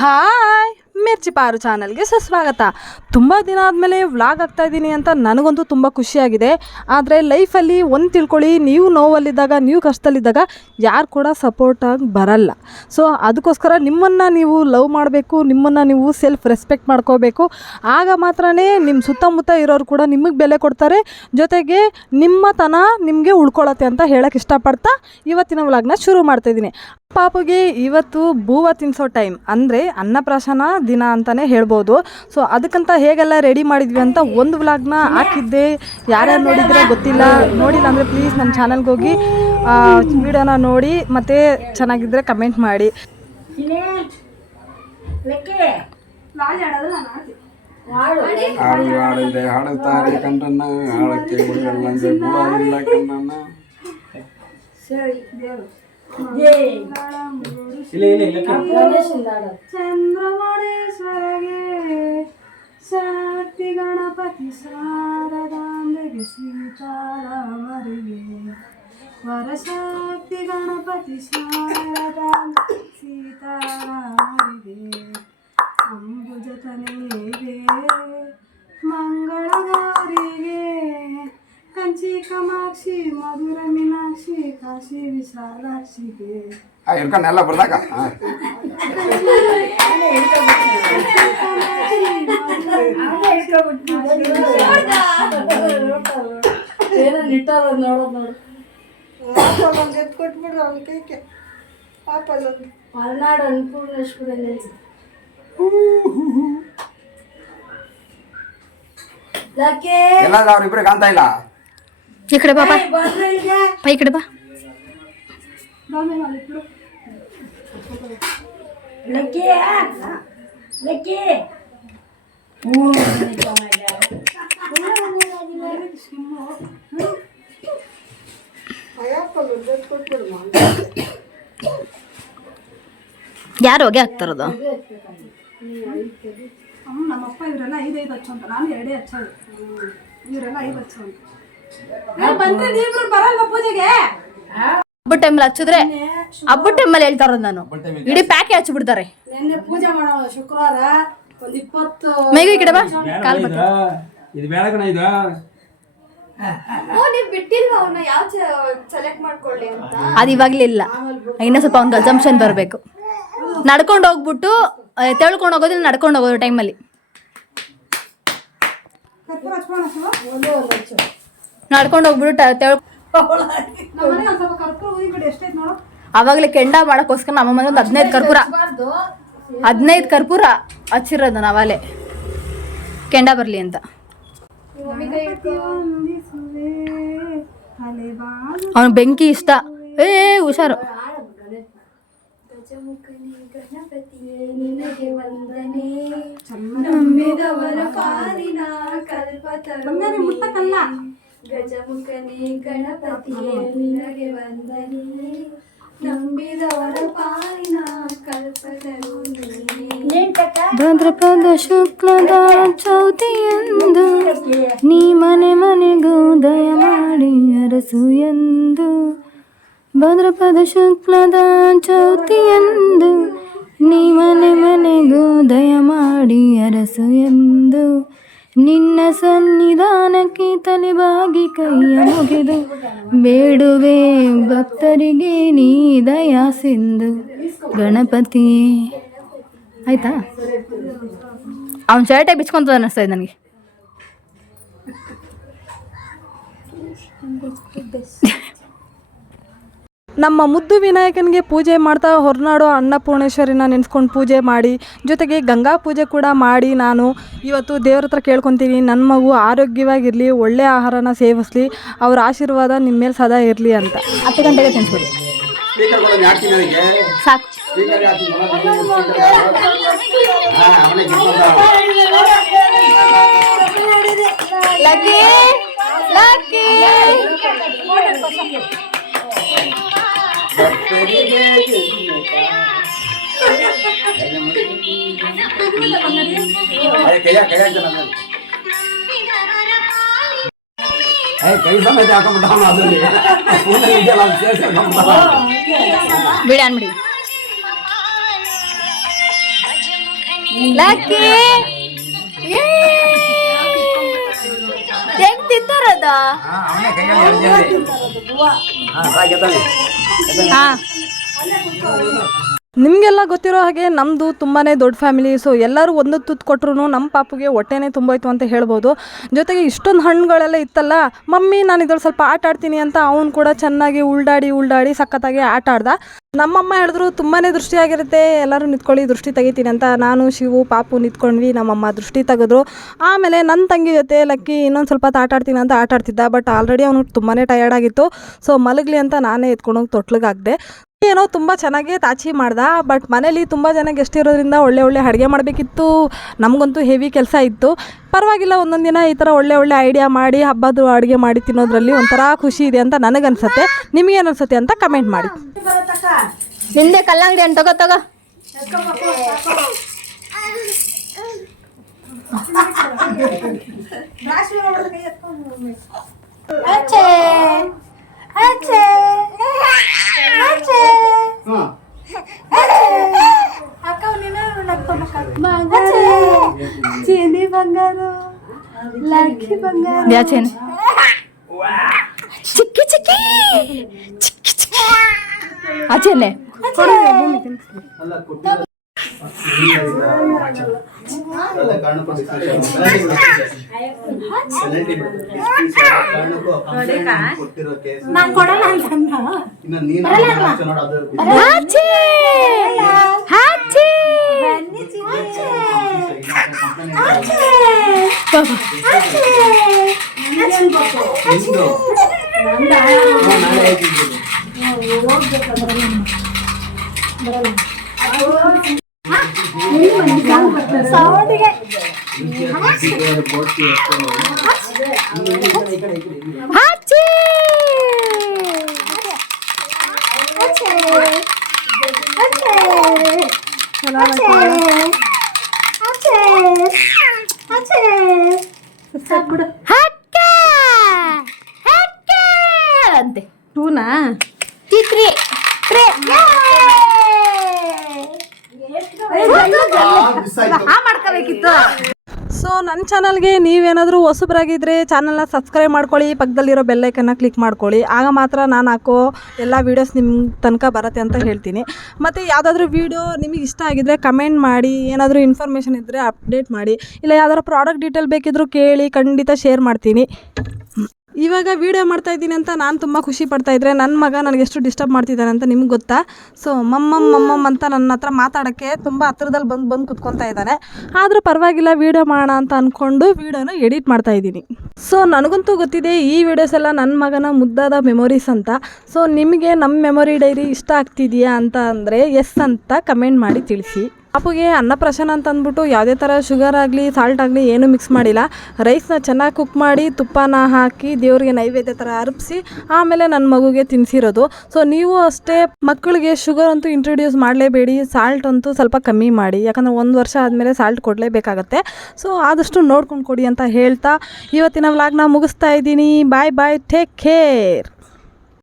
Hi ಮಿರ್ಚಿ ಪಾರು ಚಾನಲ್ಗೆ ಸುಸ್ವಾಗತ. ತುಂಬ ದಿನ ಆದಮೇಲೆ ವ್ಲಾಗ್ ಆಗ್ತಾಯಿದ್ದೀನಿ ಅಂತ ನನಗಂತೂ ತುಂಬ ಖುಷಿಯಾಗಿದೆ. ಆದರೆ ಲೈಫಲ್ಲಿ ಒಂದು ತಿಳ್ಕೊಳ್ಳಿ, ನೀವು ನೋವಲ್ಲಿದ್ದಾಗ, ನೀವು ಕಷ್ಟದಲ್ಲಿದ್ದಾಗ ಯಾರು ಕೂಡ ಸಪೋರ್ಟಾಗಿ ಬರಲ್ಲ. ಸೊ ಅದಕ್ಕೋಸ್ಕರ ನಿಮ್ಮನ್ನು ನೀವು ಲವ್ ಮಾಡಬೇಕು, ನಿಮ್ಮನ್ನು ನೀವು ಸೆಲ್ಫ್ ರೆಸ್ಪೆಕ್ಟ್ ಮಾಡ್ಕೋಬೇಕು. ಆಗ ಮಾತ್ರ ನಿಮ್ಮ ಸುತ್ತಮುತ್ತ ಇರೋರು ಕೂಡ ನಿಮಗೆ ಬೆಲೆ ಕೊಡ್ತಾರೆ, ಜೊತೆಗೆ ನಿಮ್ಮತನ ನಿಮಗೆ ಉಳ್ಕೊಳ್ಳುತ್ತೆ ಅಂತ ಹೇಳೋಕ್ಕೆ ಇಷ್ಟಪಡ್ತಾ ಇವತ್ತಿನ ವ್ಲಾಗ್ನ ಶುರು ಮಾಡ್ತಾಯಿದ್ದೀನಿ. ಪಾಪುಗೆ ಇವತ್ತು ಬೂವ ತಿನ್ನಿಸೋ ಟೈಮ್, ಅಂದರೆ ಅನ್ನಪ್ರಾಶನ ದಿನ ಅಂತಲೇ ಹೇಳ್ಬೋದು. ಸೊ ಅದಕ್ಕಂತ ಹೇಗೆಲ್ಲ ರೆಡಿ ಮಾಡಿದ್ವಿ ಅಂತ ಒಂದು ವ್ಲಾಗ್ನ ಹಾಕಿದ್ದೆ. ಯಾರ್ಯಾರು ನೋಡಿದ್ರೆ ಗೊತ್ತಿಲ್ಲ, ನೋಡಿಲ್ಲ ಅಂದರೆ ಪ್ಲೀಸ್ ನನ್ನ ಚಾನಲ್ಗೆ ಹೋಗಿ ವಿಡಿಯೋನ ನೋಡಿ, ಮತ್ತು ಚೆನ್ನಾಗಿದ್ದರೆ ಕಮೆಂಟ್ ಮಾಡಿ. ಚಂದ್ರಮೌಳೇಶ್ವರಗೆ ಶಕ್ತಿ ಗಣಪತಿ ಶಾರದಾಂಬೆಗೆ ಸೀತಾರಾಮರಿಗೆ ವರಶಕ್ತಿ ಗಣಪತಿ ಶಾರದಾಂಬೆ ಸೀತಾರಾಮರಿಗೆ ಅಂಬುಜತನಿಗೆ ಮಂಗಳಗೌರಿಗೆ ಕಂಚಿ ಕಾಮಾಕ್ಷಿ ಮಧುರ ಮೀನಾಕ್ಷಿ ಕಾಶಿ ವಿಶಾಲಾಕ್ಷಿಗೆ ಎಲ್ಲ ಬರ್ದಾಗ ಕೊಟ್ಬಿಡ್ರು ಅವನ ಕೈಗೆ ಪಾಪಲ್ಲೊಂದು ಮಲೆನಾಡು ಅನ್ನಪೂರ್ಣೇಶ್ವರ ಎಲ್ಲ ಅವ್ರಿಬ್ರು ಕಾಣ್ತಾ ಇಲ್ಲ. ಈ ಕಡೆ ಬಾ, ಈ ಕಡೆ ಬಾ. ಯಾರು ಹೊಗೆ ಹಾಕ್ತಾರದು? ನಮ್ಮಪ್ಪ ಇವರೆಲ್ಲ 5 ಹಚ್ಚು ಅಂತ, ನಾನು 2 ಹಚ್ಚೋದು, ಇವರೆಲ್ಲ 5 ಹಚ್ಚು ಅಂತ. ಬಂದ್ರೆ ನೀವು ಬರಲ್ವ ಪೂಜೆಗೆ? ಹಬ್ಬದ ಟೈಮಲ್ಲಿ ಹಚ್ಚಿದ್ರೆ, ಹಬ್ಬದ ಟೈಮಲ್ಲಿ ಹೇಳ್ತಾ ಇರೋದು ನಾನು, ಇಡೀ ಪ್ಯಾಕೆ ಹಚ್ಚಿಬಿಡ್ತಾರೆ. ನಿನ್ನೆ ಪೂಜೆ ಮಾಡೋ ಶುಕ್ರವಾರ ಒಂದು 20 ಮೇಘ ಈ ಕಡೆ ಬಾ, ಕಾಲ್ ಬತ್ತ. ಇದು ಬೇಡಕಣ ಇದು. ನೀವು ಬಿಟ್ಟಿಲ್ವಾ ಅವನ್ನ ಯಾವ ಸೆಲೆಕ್ಟ್ ಮಾಡ್ಕೊಳ್ಳಿ ಅಂತ? ಅದು ಇವಾಗಲೇ ಇಲ್ಲ, ಇನ್ನೂ ಸ್ವಲ್ಪ ಒಂದು ಅಸಂಪ್ಷನ್ ಬರಬೇಕು. ನಡ್ಕೊಂಡು ಹೋಗ್ಬಿಟ್ಟು ತೆಳ್ಕೊಂಡು ಹೋಗೋದಿಲ್ಲ, ನಡ್ಕೊಂಡು ಹೋಗೋದು ಟೈಮಲ್ಲಿ ನಡ್ಕೊಂಡು ಹೋಗ್ಬಿಟ್ಟು ಅವಾಗಲೇ ಕೆಂಡ ಮಾಡೋಕ್ಕೋಸ್ಕರ ನಮ್ಮ ಮನೆ ಒಂದು 15 ಕರ್ಪೂರ ಹಚ್ಚಿರೋದು ನಾವಲ್ಲೇ ಕೆಂಡ ಬರಲಿ ಅಂತ. ಅವನು ಬೆಂಕಿ ಇಷ್ಟ, ಹುಷಾರು. ನಂಬಿದವರ ಪಾಲಿನ ಕಲ್ಪತರುಣಿಯೇ ಗಜಮುಖನೇ ಗಣಪತಿಯೇ ನಿನಗೆ ವಂದನೆ. ನಂಬಿದವರ ಪಾಲಿನ ಕಲ್ಪತರುಣಿಯೇ ಭದ್ರಪದ ಶುಕ್ಲದ ಚೌತಿಯಂದು ನೀ ಮನೆ ಮನೆಗೂ ದಯ ಮಾಡಿ ಅರಸು ಎಂದು. ಭದ್ರಪದ ಶುಕ್ಲದ ಚೌತಿಯಂದು ನೀ ಮನೆ ಮನೆಗೂ ದಯ ಮಾಡಿ ಅರಸು ಎಂದು. ನಿನ್ನ ಸನ್ನಿಧಾನಕ್ಕೆ ತಲೆಬಾಗಿ ಕೈಯ ಮುಗಿದು ಬೇಡುವೆ ಭಕ್ತರಿಗೆ ನೀ ದಯಾ ಸಿಂಧು ಗಣಪತಿಯೇ. ಆಯ್ತಾ? ಅವನ ಶರ್ಟೇ ಬಿಚ್ಕೊಂತದ ಅನ್ನಿಸ್ತಾ ಇದೆ ನನಗೆ. ನಮ್ಮ ಮುದ್ದು ವಿನಾಯಕನಿಗೆ ಪೂಜೆ ಮಾಡ್ತಾ ಹೊರನಾಡು ಅನ್ನಪೂರ್ಣೇಶ್ವರಿನ ನೆನೆಸ್ಕೊಂಡು ಪೂಜೆ ಮಾಡಿ, ಜೊತೆಗೆ ಗಂಗಾ ಪೂಜೆ ಕೂಡ ಮಾಡಿ ನಾನು ಇವತ್ತು ದೇವ್ರ ಹತ್ರ ಕೇಳ್ಕೊತೀನಿ, ನನ್ನ ಮಗು ಆರೋಗ್ಯವಾಗಿರಲಿ, ಒಳ್ಳೆಯ ಆಹಾರನ ಸೇವಿಸಲಿ, ಅವ್ರ ಆಶೀರ್ವಾದ ನಿಮ್ಮ ಮೇಲೆ ಸದಾ ಇರಲಿ ಅಂತ. 10 ಗಂಟೆಗೆ ತಿನ್ಸ್ಬಿಡಿ ಸಾಕು. ಲಕ್ಕಿ ಲಕ್ಕಿ ಕೈ ಸಮೇತ ಹಾಕೊಂಡ್ಬಿಟ್ಟ ಅದರಲ್ಲಿ ಬಿಡಿ ಅನ್ಬಿಡಿ. ಲಕ್ಕಿ ಹೆಂಗ್ ತಿಂತಾರದ ಅವನೇ ಕೈಯಲ್ಲಿ ಹಾಂ ನಿಮಗೆಲ್ಲ ಗೊತ್ತಿರೋ ಹಾಗೆ ನಮ್ಮದು ತುಂಬಾ ದೊಡ್ಡ ಫ್ಯಾಮಿಲಿ. ಸೊ ಎಲ್ಲರೂ ಒಂದು ತುತ್ತು ಕೊಟ್ಟರು ನಮ್ಮ ಪಾಪುಗೆ ಹೊಟ್ಟೆನೇ ತುಂಬೋಯ್ತು ಅಂತ ಹೇಳ್ಬೋದು. ಜೊತೆಗೆ ಇಷ್ಟೊಂದು ಹಣ್ಣುಗಳೆಲ್ಲ ಇತ್ತಲ್ಲ, ಮಮ್ಮಿ ನಾನು ಇದ್ರಲ್ಲಿ ಸ್ವಲ್ಪ ಆಟ ಆಡ್ತೀನಿ ಅಂತ ಅವನು ಕೂಡ ಚೆನ್ನಾಗಿ ಉಲ್ಡಾಡಿ ಸಖತ್ತಾಗಿ ಆಟ ಆಡ್ದ. ನಮ್ಮಮ್ಮ ಹೇಳಿದ್ರು ತುಂಬಾ ದೃಷ್ಟಿಯಾಗಿರುತ್ತೆ, ಎಲ್ಲರೂ ನಿಂತ್ಕೊಳ್ಳಿ ದೃಷ್ಟಿ ತೆಗಿತೀನಿ ಅಂತ. ನಾನು ಶಿವು ಪಾಪು ನಿಂತ್ಕೊಂಡ್ವಿ, ನಮ್ಮಮ್ಮ ದೃಷ್ಟಿ ತೆಗೆದ್ರು. ಆಮೇಲೆ ನನ್ನ ತಂಗಿ ಜೊತೆ ಲಕ್ಕಿ ಇನ್ನೊಂದು ಸ್ವಲ್ಪ ಆಟ ಆಡ್ತೀನಿ ಅಂತ ಆಟ ಆಡ್ತಿದ್ದ. ಬಟ್ ಆಲ್ರೆಡಿ ಅವನು ತುಂಬಾ ಟಯರ್ಡ್ ಆಗಿತ್ತು. ಸೊ ಮಲಗಲಿ ಅಂತ ನಾನೇ ಎತ್ಕೊಂಡೋಗಿ ತೊಟ್ಲಿಗೆ ಹಾಕಿದೆ. ಏನೋ ತುಂಬ ಚೆನ್ನಾಗೇ ತಾಚಿ ಮಾಡ್ದ. ಬಟ್ ಮನೇಲಿ ತುಂಬ ಜನ ಗೆಸ್ಟ್ ಇರೋದ್ರಿಂದ ಒಳ್ಳೆ ಅಡುಗೆ ಮಾಡಬೇಕಿತ್ತು. ನಮಗಂತೂ ಹೆವಿ ಕೆಲಸ ಇತ್ತು. ಪರವಾಗಿಲ್ಲ, ಒಂದೊಂದು ದಿನ ಈ ಥರ ಒಳ್ಳೆ ಐಡಿಯಾ ಮಾಡಿ ಹಬ್ಬದ ಅಡುಗೆ ಮಾಡಿ ತಿನ್ನೋದ್ರಲ್ಲಿ ಒಂಥರ ಖುಷಿ ಇದೆ ಅಂತ ನನಗನ್ಸುತ್ತೆ. ನಿಮಗೇನು ಅನ್ಸುತ್ತೆ ಅಂತ ಕಮೆಂಟ್ ಮಾಡಿ. ನಿಂದೆ ಕಲ್ಲಂಗಡಿ ಹಣ್ಣು ತಗೋ ಚೀನಿ ಬಂಗಾರು ಲಕ್ಕಿ ಬಂಗಾರು ಯಾಚೇನ್ ಚಿಕ್ಕಿ ಚಿಕ್ಕಿ ಚಿಕ್ಕಿ ಚಿಕ್ಕಿ ಆಚೆನೆ ನಾನು ಕೊಡಲ್ಲ ಅಂತ ಸೌಂಡಿಗೆ ಅಂತೆ ಟೂನಾ ಟಿಕ್ರಿ ಮಾಡ್ಕೋಬೇಕಿತ್ತು. ಸೊ ನನ್ನ ಚಾನಲ್ಗೆ ನೀವೇನಾದರೂ ಹೊಸಬರಾಗಿದ್ದರೆ ಚಾನಲ್ನ ಸಬ್ಸ್ಕ್ರೈಬ್ ಮಾಡ್ಕೊಳ್ಳಿ, ಪಕ್ಕದಲ್ಲಿರೋ ಬೆಲ್ಲೈಕನ್ನ ಕ್ಲಿಕ್ ಮಾಡ್ಕೊಳ್ಳಿ. ಆಗ ಮಾತ್ರ ನಾನು ಹಾಕೋ ಎಲ್ಲ ವೀಡಿಯೋಸ್ ನಿಮ್ಮ ತನಕ ಬರುತ್ತೆ ಅಂತ ಹೇಳ್ತೀನಿ. ಮತ್ತು ಯಾವುದಾದ್ರೂ ವೀಡಿಯೋ ನಿಮಗೆ ಇಷ್ಟ ಆಗಿದ್ದರೆ ಕಮೆಂಟ್ ಮಾಡಿ, ಏನಾದರೂ ಇನ್ಫಾರ್ಮೇಷನ್ ಇದ್ದರೆ ಅಪ್ಡೇಟ್ ಮಾಡಿ, ಇಲ್ಲ ಯಾವ್ದಾದ್ರು ಪ್ರಾಡಕ್ಟ್ ಡೀಟೇಲ್ ಬೇಕಿದ್ದರೂ ಕೇಳಿ, ಖಂಡಿತ ಶೇರ್ ಮಾಡ್ತೀನಿ. ಇವಾಗ ವೀಡಿಯೋ ಮಾಡ್ತಾಯಿದ್ದೀನಿ ಅಂತ ನಾನು ತುಂಬ ಖುಷಿ ಪಡ್ತಾಯಿದ್ರೆ ನನ್ನ ಮಗ ನನಗೆ ಎಷ್ಟು ಡಿಸ್ಟರ್ಬ್ ಮಾಡ್ತಿದ್ದಾನೆ ಅಂತ ನಿಮ್ಗೆ ಗೊತ್ತಾ? ಸೊ ಮಮ್ಮಮ್ ಅಂತ ನನ್ನ ಹತ್ರ ಮಾತಾಡೋಕ್ಕೆ ತುಂಬ ಹತ್ರದಲ್ಲಿ ಬಂದು ಕುತ್ಕೊತಾ ಇದ್ದಾನೆ. ಆದರೂ ಪರವಾಗಿಲ್ಲ, ವೀಡಿಯೋ ಮಾಡೋಣ ಅಂತ ಅಂದ್ಕೊಂಡು ವೀಡಿಯೋನ ಎಡಿಟ್ ಮಾಡ್ತಾಯಿದ್ದೀನಿ. ಸೊ ನನಗಂತೂ ಗೊತ್ತಿದೆ ಈ ವಿಡಿಯೋಸ್ ಎಲ್ಲ ನನ್ನ ಮಗನ ಮುದ್ದಾದ ಮೆಮೊರೀಸ್ ಅಂತ. ಸೊ ನಿಮಗೆ ನಮ್ಮ ಮೆಮೊರಿ ಡೈರಿ ಇಷ್ಟ ಆಗ್ತಿದೆಯಾ ಅಂತ ಅಂದರೆ ಎಸ್ ಅಂತ ಕಮೆಂಟ್ ಮಾಡಿ ತಿಳಿಸಿ. ಪಾಪುಗೆ ಅನ್ನಪ್ರಾಶನ ಅಂತ ಅಂದ್ಬಿಟ್ಟು ಯಾವುದೇ ಥರ ಶುಗರ್ ಆಗಲಿ ಸಾಲ್ಟ್ ಆಗಲಿ ಏನೂ ಮಿಕ್ಸ್ ಮಾಡಿಲ್ಲ. ರೈಸ್ನ ಚೆನ್ನಾಗಿ ಕುಕ್ ಮಾಡಿ ತುಪ್ಪನ ಹಾಕಿ ದೇವ್ರಿಗೆ ನೈವೇದ್ಯ ಥರ ಅರ್ಪಿಸಿ ಆಮೇಲೆ ನನ್ನ ಮಗುಗೆ ತಿನ್ನಿಸಿರೋದು. ಸೊ ನೀವು ಅಷ್ಟೇ ಮಕ್ಕಳಿಗೆ ಶುಗರ್ ಅಂತೂ ಇಂಟ್ರೊಡ್ಯೂಸ್ ಮಾಡಲೇಬೇಡಿ, ಸಾಲ್ಟ್ ಅಂತೂ ಸ್ವಲ್ಪ ಕಮ್ಮಿ ಮಾಡಿ, ಯಾಕಂದರೆ 1 ವರ್ಷ ಆದಮೇಲೆ ಸಾಲ್ಟ್ ಕೊಡಲೇಬೇಕಾಗತ್ತೆ. ಸೊ ಆದಷ್ಟು ನೋಡ್ಕೊಂಡು ಕೊಡಿ ಅಂತ ಹೇಳ್ತಾ ಇವತ್ತಿನ ವ್ಲಾಗ್ನ ಮುಗಿಸ್ತಾ ಇದ್ದೀನಿ. Bye take care.